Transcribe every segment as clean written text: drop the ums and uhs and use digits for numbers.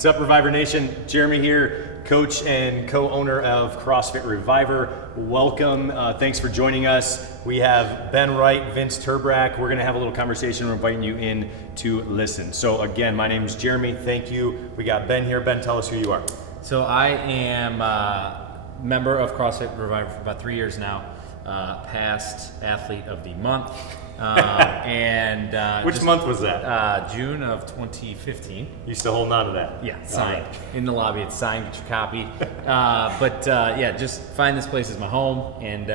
What's up, Reviver Nation? Jeremy here, coach and co-owner of CrossFit Reviver. Welcome, thanks for joining us. We have Ben Wright, Vince Turbrack. We're gonna have a little conversation. We're inviting you in to listen. So again, my name is Jeremy, thank you. We got Ben here. Ben, tell us who you are. So I am a member of CrossFit Reviver for about 3 years now, past athlete of the month. Which month was that? June of 2015. You still holding on to that? Yeah, signed. In the lobby, it's signed, get your copy. Yeah, just find this place as my home, and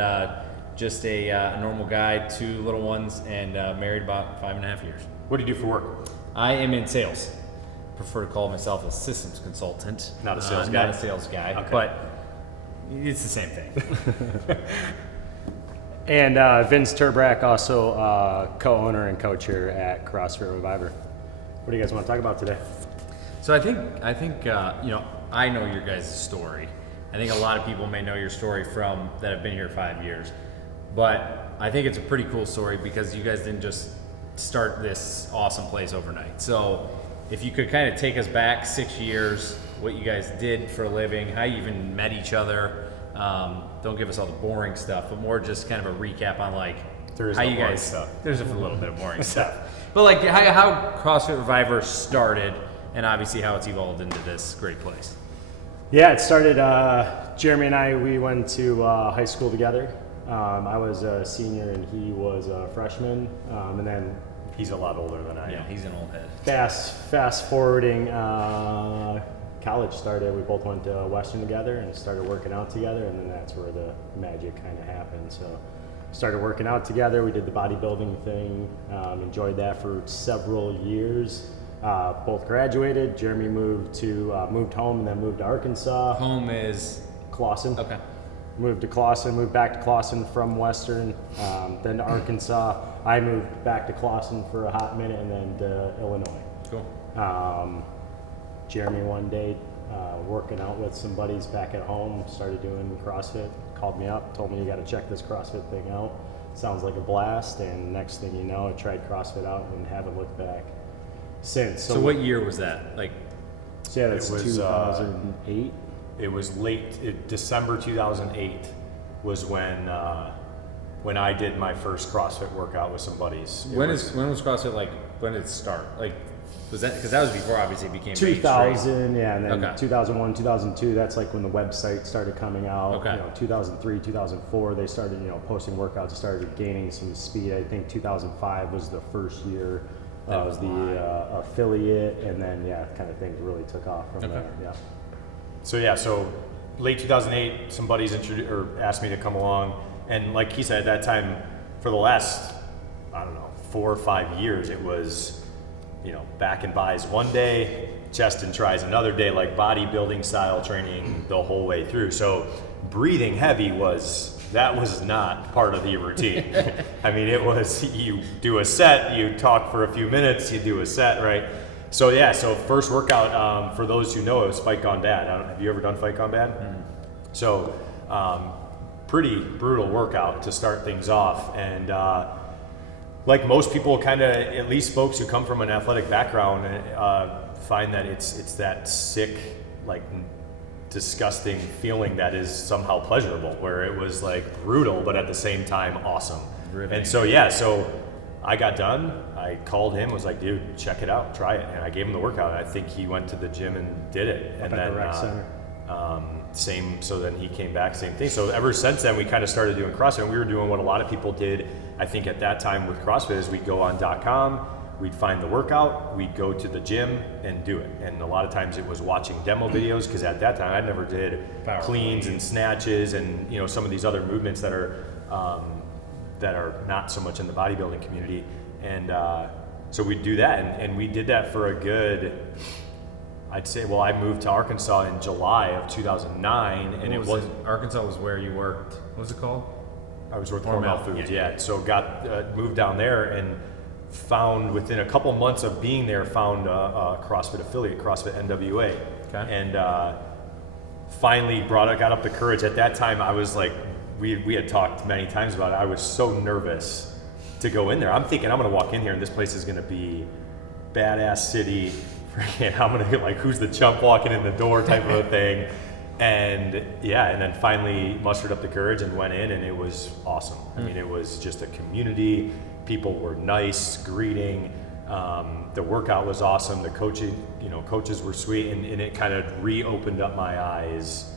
just a normal guy, 2 little ones, and married about 5.5 years. What do you do for work? I am in sales. Prefer to call myself a systems consultant. Not a sales guy? Not a sales guy, okay. But it's the same thing. And Vince Turbrack, also co-owner and coach here at CrossFit Reviver. What do you guys want to talk about today? So I think I know your guys' story. I think a lot of people may know your story from that have been here 5 years, but I think it's a pretty cool story because you guys didn't just start this awesome place overnight. So if you could kind of take us back 6 years, what you guys did for a living, how you even met each other. Don't give us all the boring stuff, but more just kind of a recap on like There's how no you boring guys. stuff. There's a little bit of boring stuff, but like how CrossFit Reviver started, and obviously how it's evolved into this great place. Yeah, it started, Jeremy and I, we went to high school together. I was a senior and he was a freshman. And then He's a lot older than I am. Yeah, he's an old head. fast forwarding, college started. We both went to Western together and started working out together, and then that's where the magic kind of happened. So started working out together. We did the bodybuilding thing, enjoyed that for several years. Both graduated. Jeremy moved home and then moved to Arkansas. Home is Clawson. okay. Moved back to Clawson from Western, then to Arkansas. I moved back to Clawson for a hot minute and then to Illinois. Cool. Jeremy one day, working out with some buddies back at home, started doing CrossFit, called me up, told me you got to check this CrossFit thing out. Sounds like a blast, and next thing you know, I tried CrossFit out and haven't looked back since. So what year was that? Like, So yeah, that's It was, 2008. It was December 2008 was when I did my first CrossFit workout with some buddies. when was CrossFit like? When did it start? Like, was that because that was before obviously it became 2000, yeah, and then Okay. 2001, 2002, that's like when the website started coming out. Okay. 2003, 2004, they started, posting workouts, started gaining some speed. I think 2005 was the first year of the affiliate, and then, kind of things really took off from there, yeah. So late 2008, some buddies asked me to come along, and like he said, at that time, for the last, 4 or 5 years, it was, back and buys one day, chest and tries another day, like bodybuilding style training the whole way through. So breathing heavy was not part of the routine. I mean, it was, you do a set, you talk for a few minutes, you do a set, right? So first workout, for those who know, it was Fight Gone Bad. Have you ever done Fight Gone Bad? Mm-hmm. So pretty brutal workout to start things off. And like most people, kind of, at least folks who come from an athletic background, find that it's that sick, like disgusting feeling that is somehow pleasurable, where it was like brutal, but at the same time awesome. Riveting. And so I got done, I called him, was like, dude, check it out, try it. And I gave him the workout. I think he went to the gym and did it. And then, the rec center. So then he came back, same thing. So ever since then, we kind of started doing CrossFit. And we were doing what a lot of people did, I think at that time with CrossFit, is we'd go on .com, we'd find the workout, we'd go to the gym and do it. And a lot of times it was watching demo videos, because at that time I never did cleans and snatches and some of these other movements that are not so much in the bodybuilding community. And so we'd do that, and we did that for a good, I'd say, I moved to Arkansas in July of 2009, and it was Arkansas was where you worked. What was it called? I was with Hormel Foods, yeah. So got moved down there and found, within a couple months of being there, found a CrossFit affiliate, CrossFit NWA. Okay. And finally got up the courage. At that time, I was like, we had talked many times about it. I was so nervous to go in there. I'm thinking I'm going to walk in here and this place is going to be badass city, freaking, I'm gonna get like, who's the chump walking in the door type of a thing. And yeah, and then finally mustered up the courage and went in, and it was awesome. I mean, it was just a community. People were nice, greeting. The workout was awesome. The coaching, coaches were sweet, and it kind of reopened up my eyes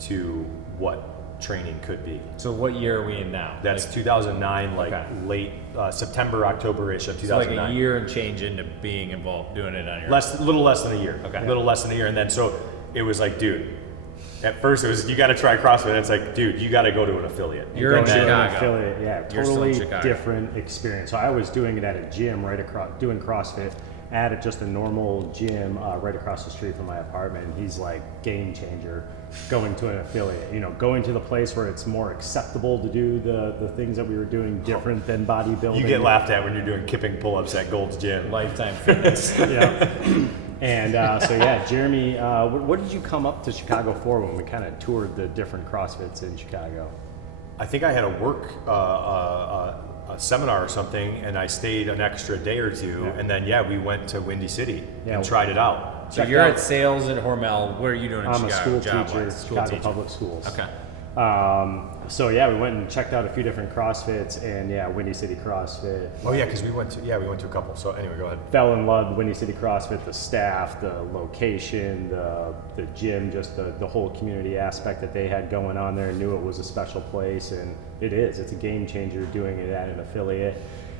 to what training could be. So what year are we in now? That's 2009, Okay. late September, October-ish of So like 2009. a year and change into being involved, doing it on your Little less than a year. Okay. Little less than a year, and then so it was like, dude. At first, it was you got to try CrossFit. And it's like, dude, you got to go to an affiliate. You're in Going to an Chicago. affiliate, yeah, You're still in totally Chicago. different experience. So I was doing it at a gym right across, doing CrossFit at just a normal gym right across the street from my apartment. And he's like game changer, going to an affiliate. Going to the place where it's more acceptable to do the things that we were doing different than bodybuilding. You get laughed at when you're doing kipping pull-ups at Gold's Gym. Lifetime Fitness. Yeah. And so yeah, Jeremy, what did you come up to Chicago for when we kind of toured the different CrossFits in Chicago? I think I had a work a seminar or something, and I stayed an extra day or two, Yeah. and then we went to Windy City Yeah. and tried it out. So Check you're out- at sales at Hormel. What are you doing in I'm a Chicago? school teacher, job-wise? School Chicago teacher. Public Schools. Okay. So yeah, we went and checked out a few different CrossFits, and yeah, Windy City CrossFit. Oh yeah, because we went to a couple. So anyway, go ahead. Fell in love with Windy City CrossFit, the staff, the location, the gym, just the whole community aspect that they had going on there. Knew it was a special place, and it's a game changer doing it at an affiliate.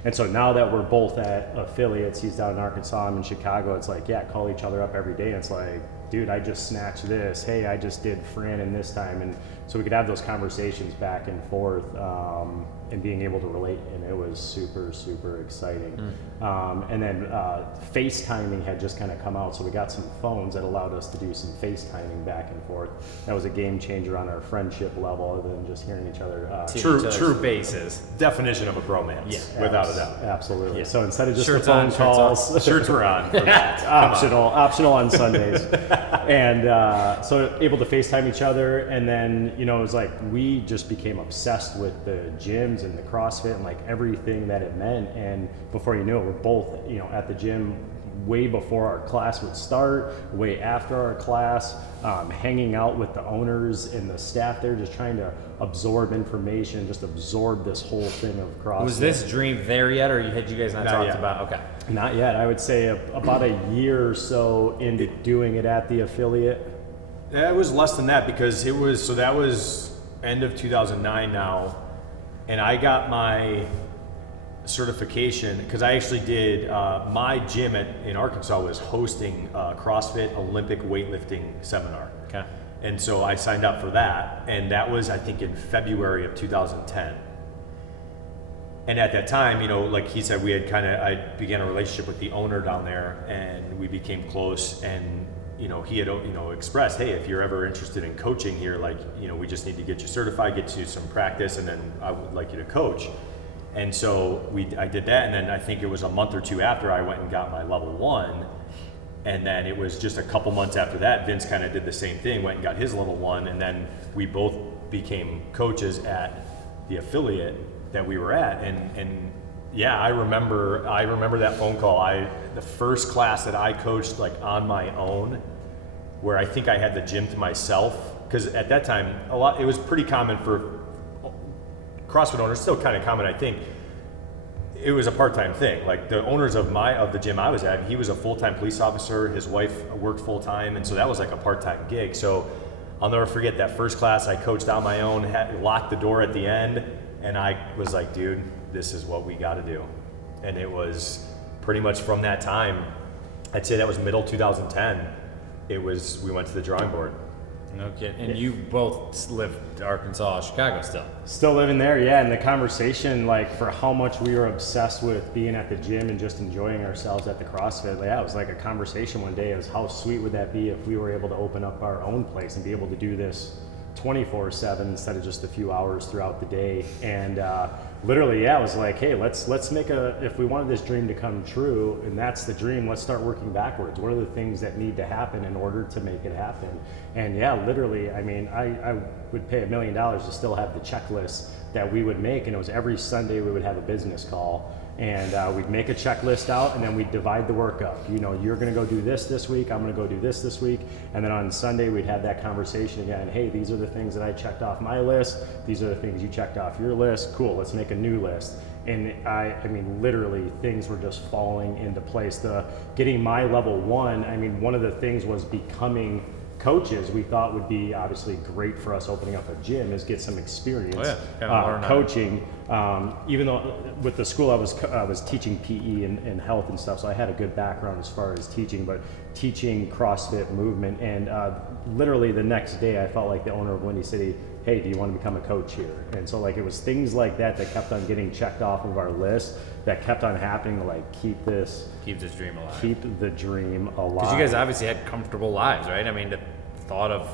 And so now that we're both at affiliates, he's down in Arkansas, I'm in Chicago, it's like, call each other up every day. It's like, dude, I just snatched this. Hey, I just did Fran in this time. And so we could have those conversations back and forth and being able to relate. And it was super, super exciting. And then FaceTiming had just kind of come out. So we got some phones that allowed us to do some FaceTiming back and forth. That was a game changer on our friendship level, other than just hearing each other. See True- each other's true. faces. Definition of a bromance, Yeah. without a doubt. Absolutely. Yeah. So instead of just Shirts the phone on, shirts off. calls, Shirts were on. For that. optional on Sundays, and so able to FaceTime each other, and then it was like we just became obsessed with the gyms and the CrossFit and like everything that it meant. And before you knew it, we're both at the gym way before our class would start, way after our class, hanging out with the owners and the staff there, just trying to absorb information, just absorb this whole thing of CrossFit. Was this dream there yet, or had you guys not Not talked yet. about? Okay. Not yet. I would say about a year or so into doing it at the affiliate. Yeah, it was less than that because that was end of 2009 now, and I got my certification because I actually did my gym in Arkansas was hosting a CrossFit Olympic weightlifting seminar. Okay. And so I signed up for that, and that was, I think, in February of 2010. And at that time, like he said, I began a relationship with the owner down there, and we became close. And he had expressed, hey, if you're ever interested in coaching here, we just need to get you certified, get you some practice, and then I would like you to coach. And so I did that, and then I think it was a month or two after I went and got my level 1. And then it was just a couple months after that, Vince kind of did the same thing, went and got his level 1, and then we both became coaches at the affiliate that we were at. And yeah, I remember that phone call. The first class that I coached on my own, where I think I had the gym to myself, because at that time it was pretty common for CrossFit owners, still kind of common, I think. It was a part-time thing. Like the owners of the gym I was at, he was a full-time police officer. His wife worked full-time, and so that was like a part-time gig. So I'll never forget that first class I coached on my own, locked the door at the end, and I was like, dude, this is what we got to do. And it was pretty much from that time, I'd say that was middle 2010. We went to the drawing board. No kidding. And you both live in Arkansas, Chicago still. Still living there, yeah. And the conversation, for how much we were obsessed with being at the gym and just enjoying ourselves at the CrossFit, it was like a conversation one day. It was how sweet would that be if we were able to open up our own place and be able to do this 24/7 instead of just a few hours throughout the day. And literally, it was like, hey, let's make if we wanted this dream to come true, and that's the dream, let's start working backwards. What are the things that need to happen in order to make it happen? And yeah, literally, I mean, I would pay $1 million to still have the checklist that we would make, and it was every Sunday we would have a business call, And we'd make a checklist out, and then we'd divide the work up. You know, you're going to go do this week. I'm going to go do this week. And then on Sunday, we'd have that conversation again. Hey, these are the things that I checked off my list. These are the things you checked off your list. Cool, let's make a new list. And I mean, literally, things were just falling into place. Getting my level 1, I mean, one of the things was becoming coaches. We thought would be obviously great for us opening up a gym is get some experience coaching. Even though with the school I was teaching PE and health and stuff, so I had a good background as far as teaching, but teaching CrossFit movement. And literally the next day I felt like the owner of Windy City, hey, do you want to become a coach here? And so like it was things like that kept on getting checked off of our list, that kept on happening to like keep this dream alive. Keep the dream alive. Because you guys obviously had comfortable lives, right? I mean, the thought of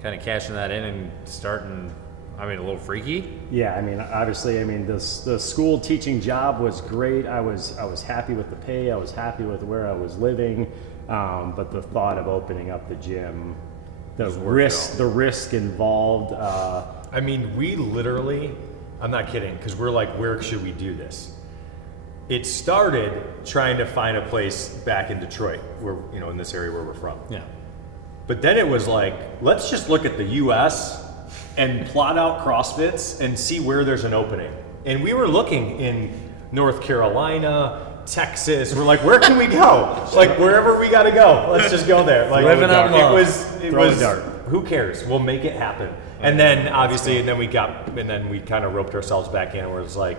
kind of cashing that in and starting, I mean, a little freaky. Yeah, I mean, obviously, I mean, the school teaching job was great. I was happy with the pay. I was happy with where I was living. But the thought of opening up the gym, the risk involved. I mean, we literally, I'm not kidding, because we're like, where should we do this? It started trying to find a place back in Detroit, where, you know, in this area where we're from. Yeah. But then it was like, let's just look at the US and plot out CrossFits and see where there's an opening. And we were looking in North Carolina, Texas. We're like, where can we go? Like wherever we got to go, let's just go there. Like living on love. It was who cares? We'll make it happen. And then obviously, and then we kind of roped ourselves back in where it's like,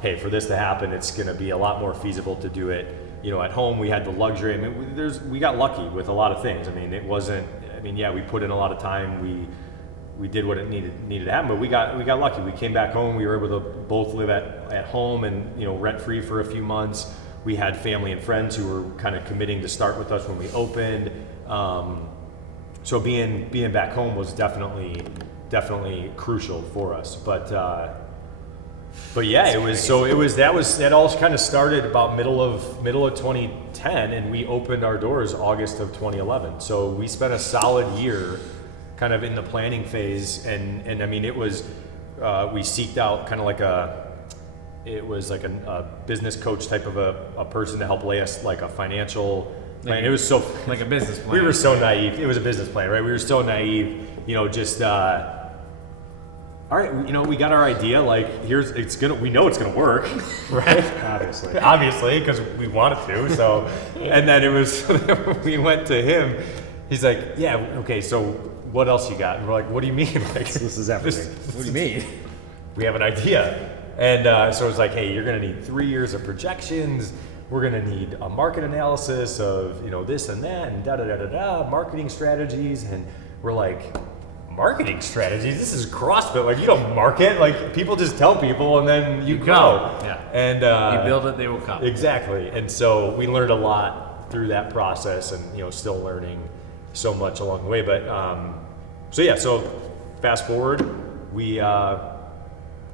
hey, for this to happen, it's going to be a lot more feasible to do it, you know, at home. We had the luxury. I mean, we got lucky with a lot of things. I mean, it wasn't. I mean, yeah, we put in a lot of time. We did what it needed to happen, but we got lucky. We came back home. We were able to both live at home and, you know, rent free for a few months. We had family and friends who were kind of committing to start with us when we opened. So being back home was definitely crucial for us. But yeah, that all kind of started about middle of 2010, and we opened our doors August of 2011. So we spent a solid year kind of in the planning phase, and I mean, it was we seeked out kind of like a business coach type of a person to help lay us like a financial plan. It was so like a business plan. We were so naive. It was a business plan, right? We were so naive, you know, just all right, you know, we got our idea. Like, we know it's gonna work, right? Obviously, because we want it to. So, and then it was, we went to him. He's like, yeah, okay. So, what else you got? And we're like, what do you mean? Like, this is everything. What do you mean? We have an idea, and so it's like, hey, you're gonna need 3 years of projections. We're gonna need a market analysis of, you know, this and that, and marketing strategies, and we're like, marketing strategies? This is CrossFit. Like, you don't market. Like, people just tell people, and then you go. Yeah. And you build it, they will come. Exactly. And so we learned a lot through that process, and, you know, still learning so much along the way. But so fast forward, we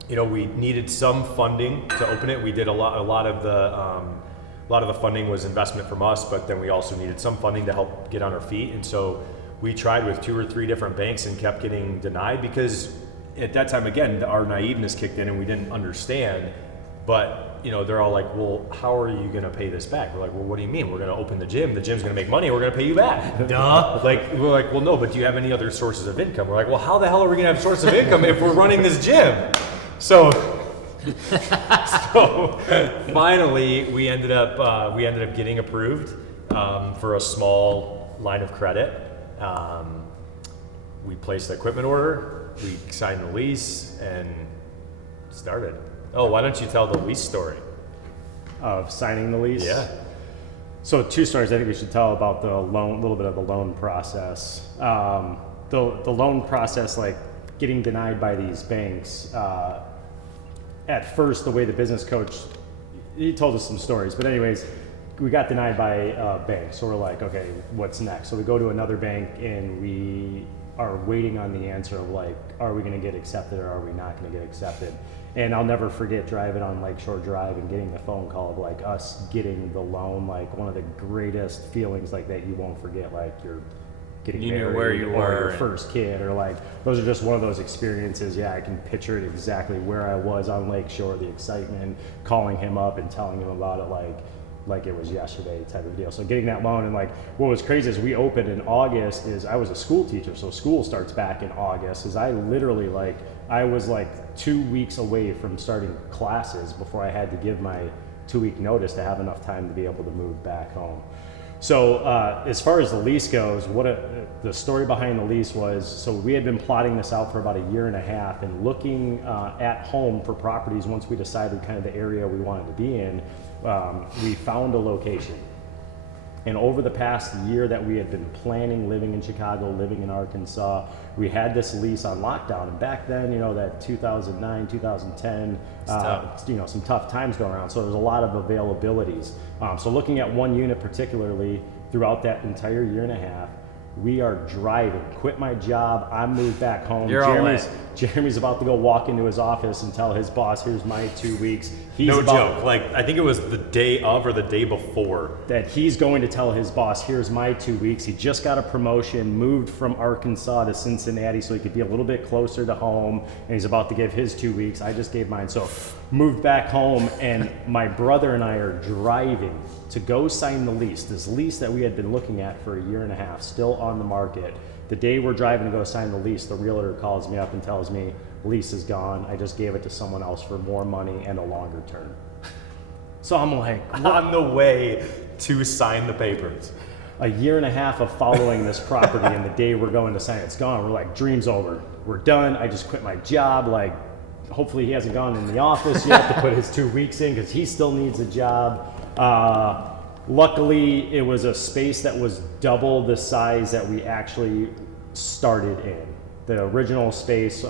we needed some funding to open it. We did a lot of the funding was investment from us, but then we also needed some funding to help get on our feet. And so we tried with 2 or 3 different banks and kept getting denied because at that time, again, our naiveness kicked in and we didn't understand. But, you know, they're all like, well, how are you going to pay this back? We're like, well, what do you mean? We're going to open the gym. The gym's going to make money. We're going to pay you back. Duh. We're like, well, no, but do you have any other sources of income? We're like, well, how the hell are we going to have sources of income if we're running this gym? So finally, we ended up getting approved for a small line of credit. We placed the equipment order, we signed the lease, and started. Oh, why don't you tell the lease story? Of signing the lease? Yeah. So 2 stories I think we should tell about the loan, a little bit of the loan process. The loan process, like getting denied by these banks, at first the way the business coach, he told us some stories, but anyways, we got denied by a bank, so we're like, okay, what's next? So we go to another bank and we are waiting on the answer of like, are we gonna get accepted or are we not gonna get accepted? And I'll never forget driving on Lakeshore Drive and getting the phone call of like us getting the loan, like one of the greatest feelings like that you won't forget. Like getting You knew married where you or were your and- first kid, or like those are just one of those experiences. Yeah, I can picture it exactly where I was on Lakeshore, the excitement, calling him up and telling him about it like it was yesterday type of deal. So getting that loan, and like what was crazy is we opened in August. Is I was a school teacher, so school starts back in August. Is I literally I was like 2 weeks away from starting classes before I had to give my 2-week notice to have enough time to be able to move back home. So as far as the lease goes, the story behind the lease was, so we had been plotting this out for about a year and a half and looking at home for properties. Once we decided kind of the area we wanted to be in, we found a location. And over the past year that we had been planning living in Chicago, living in Arkansas, we had this lease on lockdown. And back then, that 2009, 2010, some tough times going around. So there was a lot of availabilities. So looking at one unit particularly throughout that entire year and a half, we are driving. Quit my job. I moved back home. You're all in. Jeremy's about to go walk into his office and tell his boss, "Here's my 2 weeks." No joke. Like, I think it was the day of or the day before. That he's going to tell his boss, "Here's my 2 weeks." He just got a promotion, moved from Arkansas to Cincinnati so he could be a little bit closer to home, and he's about to give his 2 weeks. I just gave mine. So moved back home, and my brother and I are driving to go sign the lease. This lease that we had been looking at for a year and a half, still on the market. The day we're driving to go sign the lease, the realtor calls me up and tells me, "Lease is gone. I just gave it to someone else for more money and a longer term." So I'm like, On the way to sign the papers. a year and a half of following this property, and the day we're going to sign it's gone. We're like, dream's over. We're done. I just quit my job. Like, hopefully he hasn't gone in the office yet to put his 2 weeks in because he still needs a job. Luckily, it was a space that was double the size that we actually started in. The original space,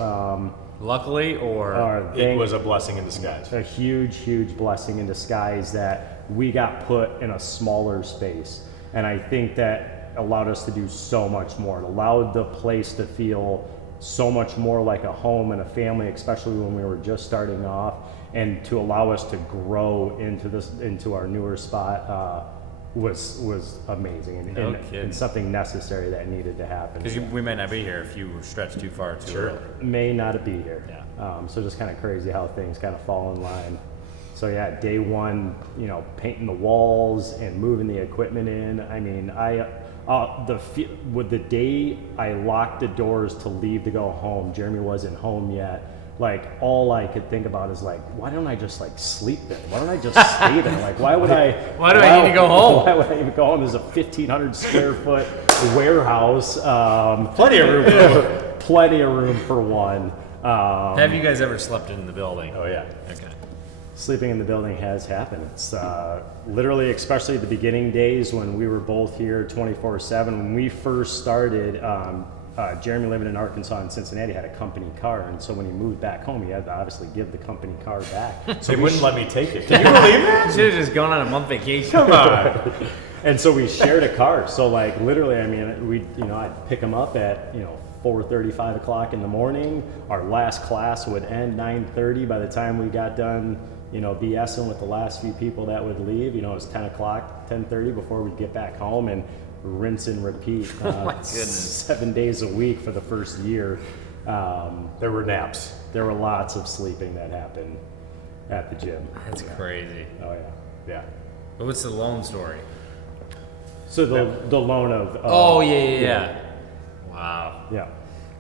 Luckily, or It was a blessing in disguise. a huge blessing in disguise that we got put in a smaller space. And I think that allowed us to do so much more. It allowed the place to feel so much more like a home and a family, especially when we were just starting off, and to allow us to grow into our newer spot was amazing, and, No and, kidding. and something necessary that needed to happen. because we might not be here if you were stretched too far too early. May not be here. Yeah. So just kind of crazy how things kind of fall in line. So yeah, day one, painting the walls and moving the equipment in. I mean, with the day I locked the doors to leave to go home, Jeremy wasn't home yet. Like, all I could think about is like, why don't I just like sleep there? Why don't I just stay there? Like, why would I? Why do I need to go home? Why would I even go home? There's a 1,500 square foot warehouse. Plenty of room. Plenty of room for one. Have you guys ever slept in the building? Oh, yeah. Okay. Sleeping in the building has happened. It's literally, especially the beginning days when we were both here 24/7. When we first started, Jeremy living in Arkansas and Cincinnati had a company car, and so when he moved back home, he had to obviously give the company car back. So they wouldn't let me take it. Can you believe that? Should have just gone on a month vacation. Come on. And so we shared a car. So like literally, I mean, I'd pick him up at 4:30, 5 o'clock in the morning. Our last class would end 9:30. By the time we got done, BSing with the last few people that would leave, it was 10 o'clock, 10:30 before we'd get back home, and rinse and repeat. Oh my goodness. 7 days a week for the first year. There were naps. There were lots of sleeping that happened at the gym. That's crazy. Oh yeah. Yeah. But what's the loan story? So the loan of. Oh yeah. Wow. Yeah.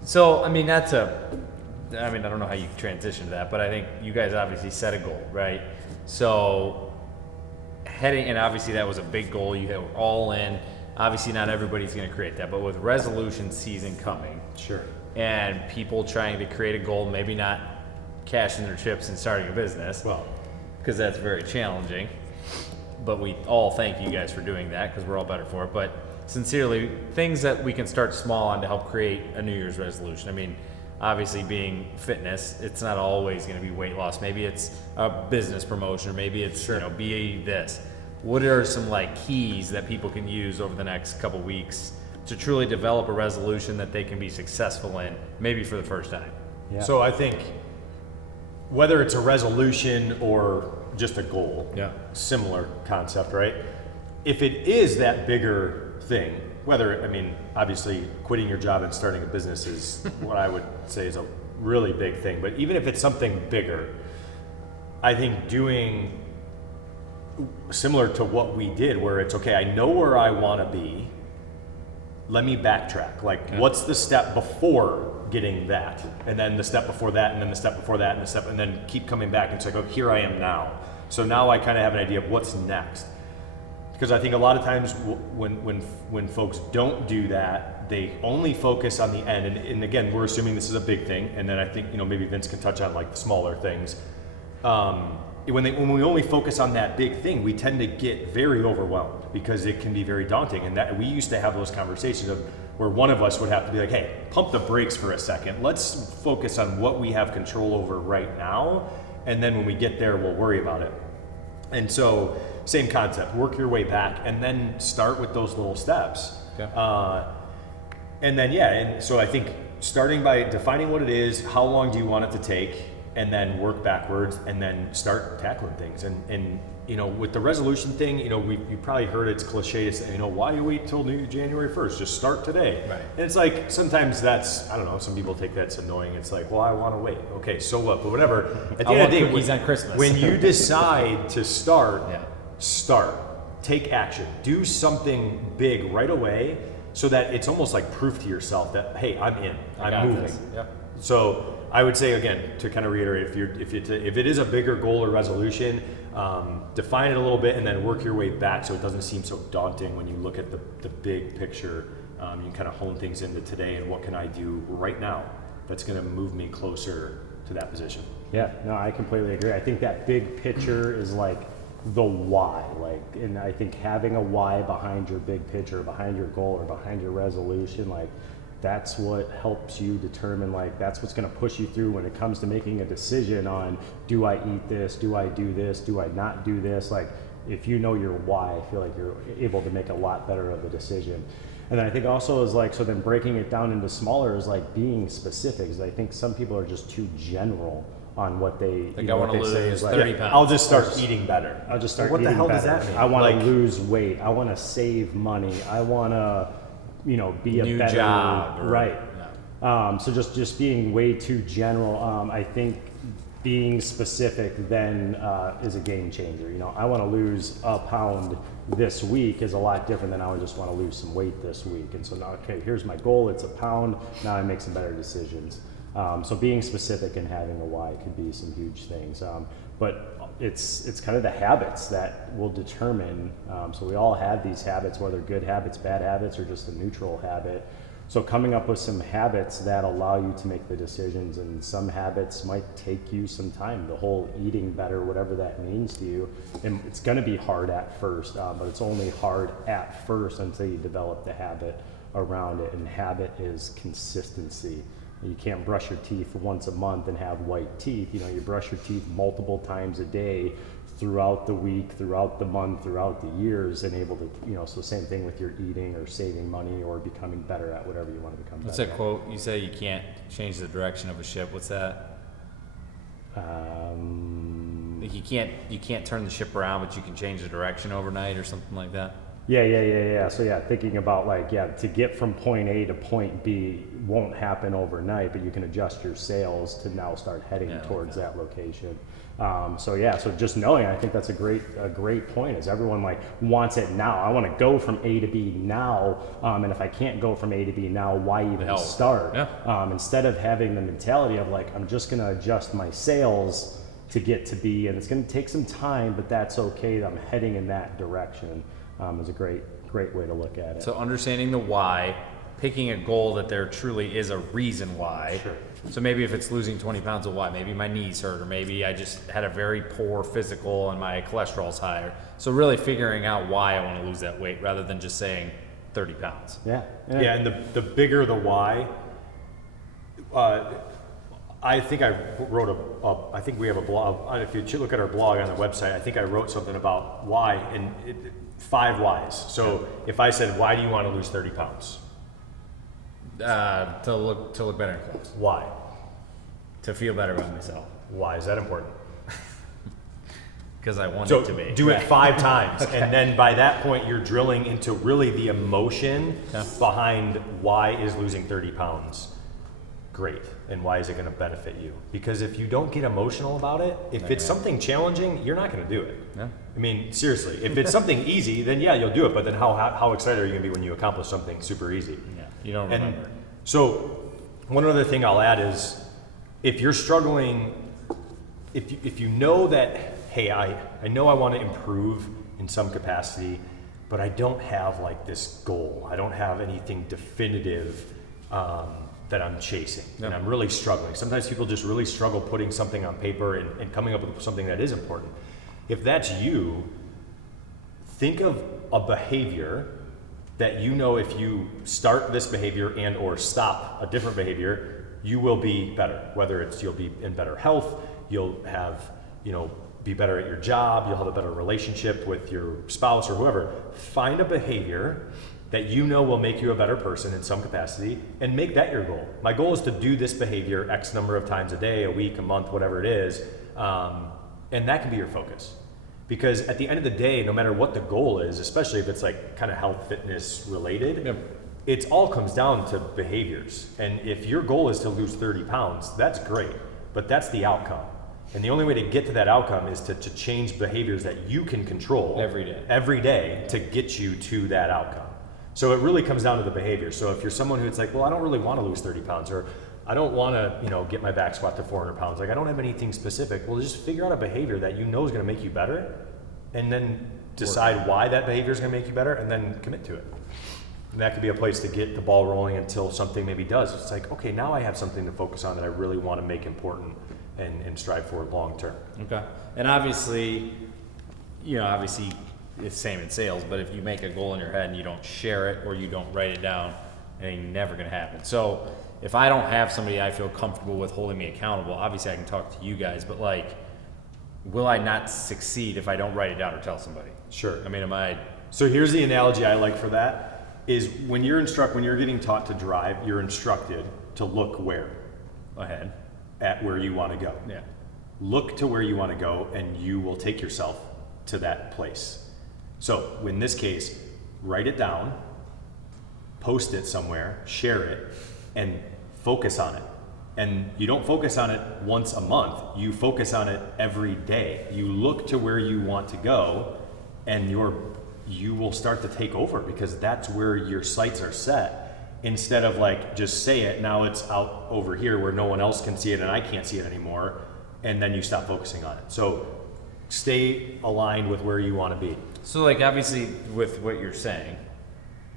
So I mean, I don't know how you transition to that, but I think you guys obviously set a goal, right? So and obviously that was a big goal. You were all in. Obviously, not everybody's going to create that, but with resolution season coming, Sure. and people trying to create a goal, maybe not cashing their chips and starting a business, Well, because that's very challenging. But we all thank you guys for doing that because we're all better for it. But sincerely, things that we can start small on to help create a New Year's resolution. I mean, obviously being fitness, it's not always going to be weight loss. Maybe it's a business promotion, or maybe it's be this. What are some keys that people can use over the next couple weeks to truly develop a resolution that they can be successful in, maybe for the first time? Yeah. so I think whether it's a resolution or just a goal, Yeah. similar concept, right? If it is that bigger thing, whether, I mean, obviously quitting your job and starting a business is what I would say is a really big thing. But even if it's something bigger, I think doing similar to what we did, where it's okay, I know where I want to be. Let me backtrack. Like, what's the step before getting that? And then the step before that, and then the step before that, and then keep coming back. And it's like, oh, here I am now. So now I kind of have an idea of what's next. Because I think a lot of times when folks don't do that, they only focus on the end. And again, we're assuming this is a big thing. And then I think, maybe Vince can touch on like the smaller things. When we only focus on that big thing, we tend to get very overwhelmed because it can be very daunting. And that we used to have those conversations of where one of us would have to be like, hey, pump the brakes for a second. Let's focus on what we have control over right now. And then when we get there, we'll worry about it. And so same concept, work your way back and then start with those little steps. Okay. And then, and so I think starting by defining what it is, how long do you want it to take, and then work backwards and then start tackling things. And with the resolution thing, you probably heard it's cliche to say, why do you wait till January 1st? Just start today. Right. And it's like, sometimes that's, I don't know, some people take that's annoying. It's like, well, I want to wait. Okay, so what? But whatever. At the end of the day, cookies on Christmas. when you decide to start, Yeah. start. Take action. Do something big right away so that it's almost like proof to yourself that, hey, I'm in. I'm moving. Yep. So I would say, again, to kind of reiterate, if it is a bigger goal or resolution, define it a little bit and then work your way back so it doesn't seem so daunting when you look at the big picture. You can kind of hone things into today and what can I do right now that's going to move me closer to that position. Yeah, no, I completely agree. I think that big picture is like the why, and I think having a why behind your big picture, behind your goal, or behind your resolution, that's what helps you determine, that's what's going to push you through when it comes to making a decision on, do I eat this, do I do this, do I not do this? If you know your why, I feel like you're able to make a lot better of a decision. And then I think also is so then breaking it down into smaller is being specific, because I think some people are just too general on what they, I want to lose 30 pounds. I'll just start eating better. I'll just start what eating the hell better. does that mean? I want to lose weight. I want to save money. I want to, be a New better job. Right. Yeah. So just being way too general. I think being specific then is a game changer. I want to lose a pound this week is a lot different than I would just want to lose some weight this week. And so now, okay, here's my goal. It's a pound. Now I make some better decisions. So being specific and having a why could be some huge things. But it's kind of the habits that will determine. So we all have these habits, whether good habits, bad habits, or just a neutral habit. So coming up with some habits that allow you to make the decisions, and some habits might take you some time. The whole eating better, whatever that means to you, and it's going to be hard at first, but it's only hard at first until you develop the habit around it. And habit is consistency. You can't brush your teeth once a month and have white teeth. You brush your teeth multiple times a day throughout the week, throughout the month, throughout the years, and able to, so same thing with your eating or saving money or becoming better at whatever you want to become What's better that quote? You say you can't change the direction of a ship. What's that? Like you can't turn the ship around, but you can change the direction overnight or something like that. Yeah. So thinking about to get from point A to point B won't happen overnight, but you can adjust your sails to now start heading towards that location. So just knowing, I think that's a great point, is everyone wants it now. I want to go from A to B now. And if I can't go from A to B now, why even start? Yeah. Instead of having the mentality of I'm just going to adjust my sails to get to B, and it's going to take some time, but that's okay. I'm heading in that direction. Is a great way to look at it. So understanding the why, picking a goal that there truly is a reason why. Sure. So maybe if it's losing 20 pounds of why, maybe my knees hurt, or maybe I just had a very poor physical and my cholesterol's higher. So really figuring out why I want to lose that weight rather than just saying 30 pounds. Yeah. And the bigger the why, I think I wrote I think we have a blog. If you look at our blog on the website, I think I wrote something about why, and 5 whys. So if I said, why do you want to lose 30 pounds? To look better in clothes. Why? To feel better about myself. Why is that important? because I want So it to be. do it 5 times, and then by that point, you're drilling into really the emotion behind why is losing 30 pounds great, and why is it going to benefit you? Because if you don't get emotional about it, if it's something challenging, you're not going to do it. Yeah. I mean, seriously, if it's something easy, then yeah, you'll do it. But then how excited are you going to be when you accomplish something super easy? Yeah, you don't And remember. so, one other thing I'll add is, if you're struggling, if you know that, hey, I know I want to improve in some capacity, but I don't have like this goal. I don't have anything definitive that I'm chasing, and I'm really struggling. Sometimes people just really struggle putting something on paper and coming up with something that is important. If that's you, think of a behavior that you know if you start this behavior and or stop a different behavior, you will be better. Whether it's you'll be in better health, you'll have, be better at your job, you'll have a better relationship with your spouse or whoever. Find a behavior that you know will make you a better person in some capacity, and make that your goal. My goal is to do this behavior X number of times a day, a week, a month, whatever it is, and that can be your focus. Because at the end of the day, no matter what the goal is, especially if it's like kind of health, fitness related, it all comes down to behaviors. And if your goal is to lose 30 pounds, that's great, but that's the outcome. And the only way to get to that outcome is to change behaviors that you can control every day to get you to that outcome. So it really comes down to the behavior. So if you're someone who's like, well, I don't really want to lose 30 pounds, or I don't want to, get my back squat to 400 pounds. Like, I don't have anything specific. Well, just figure out a behavior that you know is going to make you better, and then decide why that behavior is going to make you better, and then commit to it. And that could be a place to get the ball rolling until something maybe does. It's like, okay, now I have something to focus on that I really want to make important and strive for long term. Okay. And obviously, it's same in sales, but if you make a goal in your head and you don't share it or you don't write it down, it ain't never gonna happen. So if I don't have somebody I feel comfortable with holding me accountable, obviously I can talk to you guys, but will I not succeed if I don't write it down or tell somebody? Sure. I mean, So here's the analogy I like for that, is when you're getting taught to drive, you're instructed to look where? ahead. At where you want to go. Yeah. Look to where you want to go, and you will take yourself to that place. So in this case, write it down, post it somewhere, share it, and focus on it. And you don't focus on it once a month, you focus on it every day. You look to where you want to go, and you will start to take over, because that's where your sights are set. Instead of just say it, now it's out over here where no one else can see it and I can't see it anymore, and then you stop focusing on it. So stay aligned with where you want to be. So obviously with what you're saying,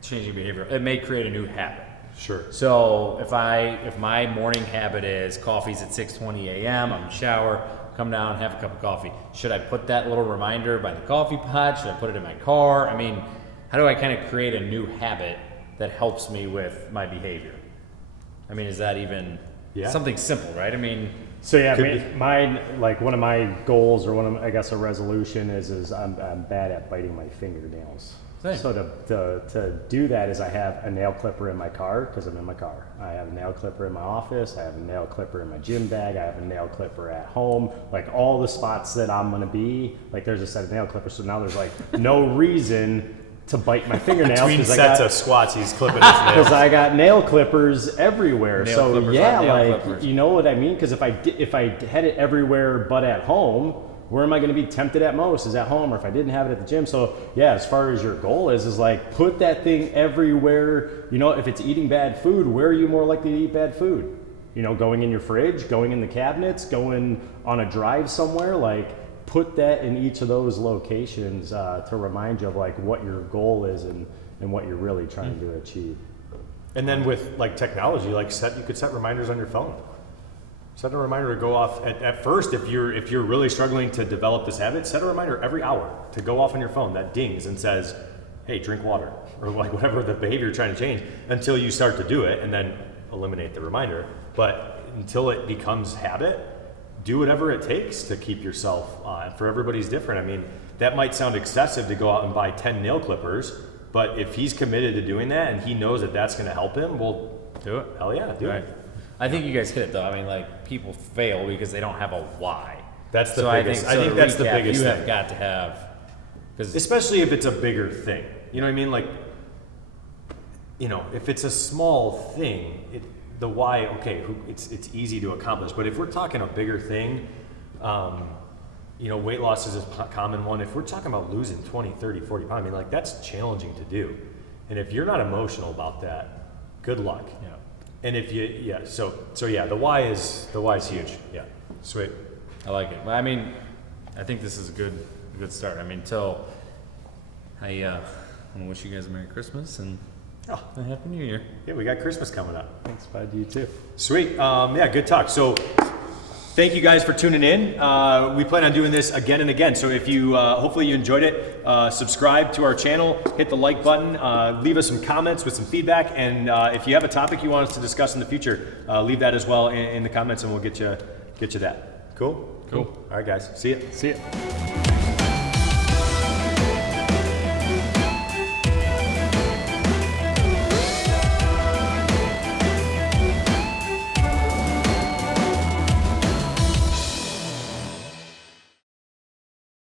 changing behavior, it may create a new habit. Sure. So if my morning habit is coffee's at 6:20 a.m., I'm in the shower, come down, have a cup of coffee. Should I put that little reminder by the coffee pot? Should I put it in my car? I mean, how do I kind of create a new habit that helps me with my behavior? I mean, is that even something simple, right? I mean, so mine, one of my goals, or I guess a resolution is I'm bad at biting my fingernails. Same. So to do that is I have a nail clipper in my car, because I'm in my car. I have a nail clipper in my office. I have a nail clipper in my gym bag. I have a nail clipper at home. All the spots that I'm gonna be, there's a set of nail clippers. So now there's no reason to bite my fingernails. Between sets of squats, he's clipping his nails. Because I got nail clippers everywhere. Nail so clippers yeah, on nail clippers. You know what I mean? Because if I had it everywhere but at home, where am I going to be tempted at most? Is at home, or if I didn't have it at the gym. So yeah, as far as your goal is put that thing everywhere. If it's eating bad food, where are you more likely to eat bad food? Going in your fridge, going in the cabinets, going on a drive somewhere. Put that in each of those locations to remind you of what your goal is and what you're really trying to achieve. And then with technology, you could set reminders on your phone. Set a reminder to go off at first. If you're really struggling to develop this habit, set a reminder every hour to go off on your phone that dings and says, hey, drink water, or whatever the behavior you're trying to change, until you start to do it, and then eliminate the reminder. But until it becomes habit, do whatever it takes to keep yourself on. For everybody's different. I mean, that might sound excessive to go out and buy 10 nail clippers, but if he's committed to doing that and he knows that that's going to help him, well, do it. Hell yeah, do it. I think you guys hit it though. I mean, people fail because they don't have a why. That's the So biggest. I to think that's the recap, biggest you thing. have got to have, because Especially if it's a bigger thing. You know what I mean? Like, you know, if it's a small thing, the why, okay, it's easy to accomplish. But if we're talking a bigger thing, you know, weight loss is a common one. If we're talking about losing 20, 30, 40 pounds, I mean, like, that's challenging to do. And if you're not emotional about that, good luck. yeah. And if you, yeah, so yeah, the why is huge. Yeah, sweet. I like it. Well, I mean, I think this is a good start. I mean, I want to wish you guys a Merry Christmas and Oh. a Happy New Year. Yeah, we got Christmas coming up. Thanks, bud. You too. Sweet. Yeah, good talk. So thank you guys for tuning in. We plan on doing this again and again. So if you, hopefully you enjoyed it, subscribe to our channel, hit the like button, leave us some comments with some feedback. And if you have a topic you want us to discuss in the future, leave that as well in the comments and we'll get you that. Cool? Cool. All right, guys. See ya. See ya.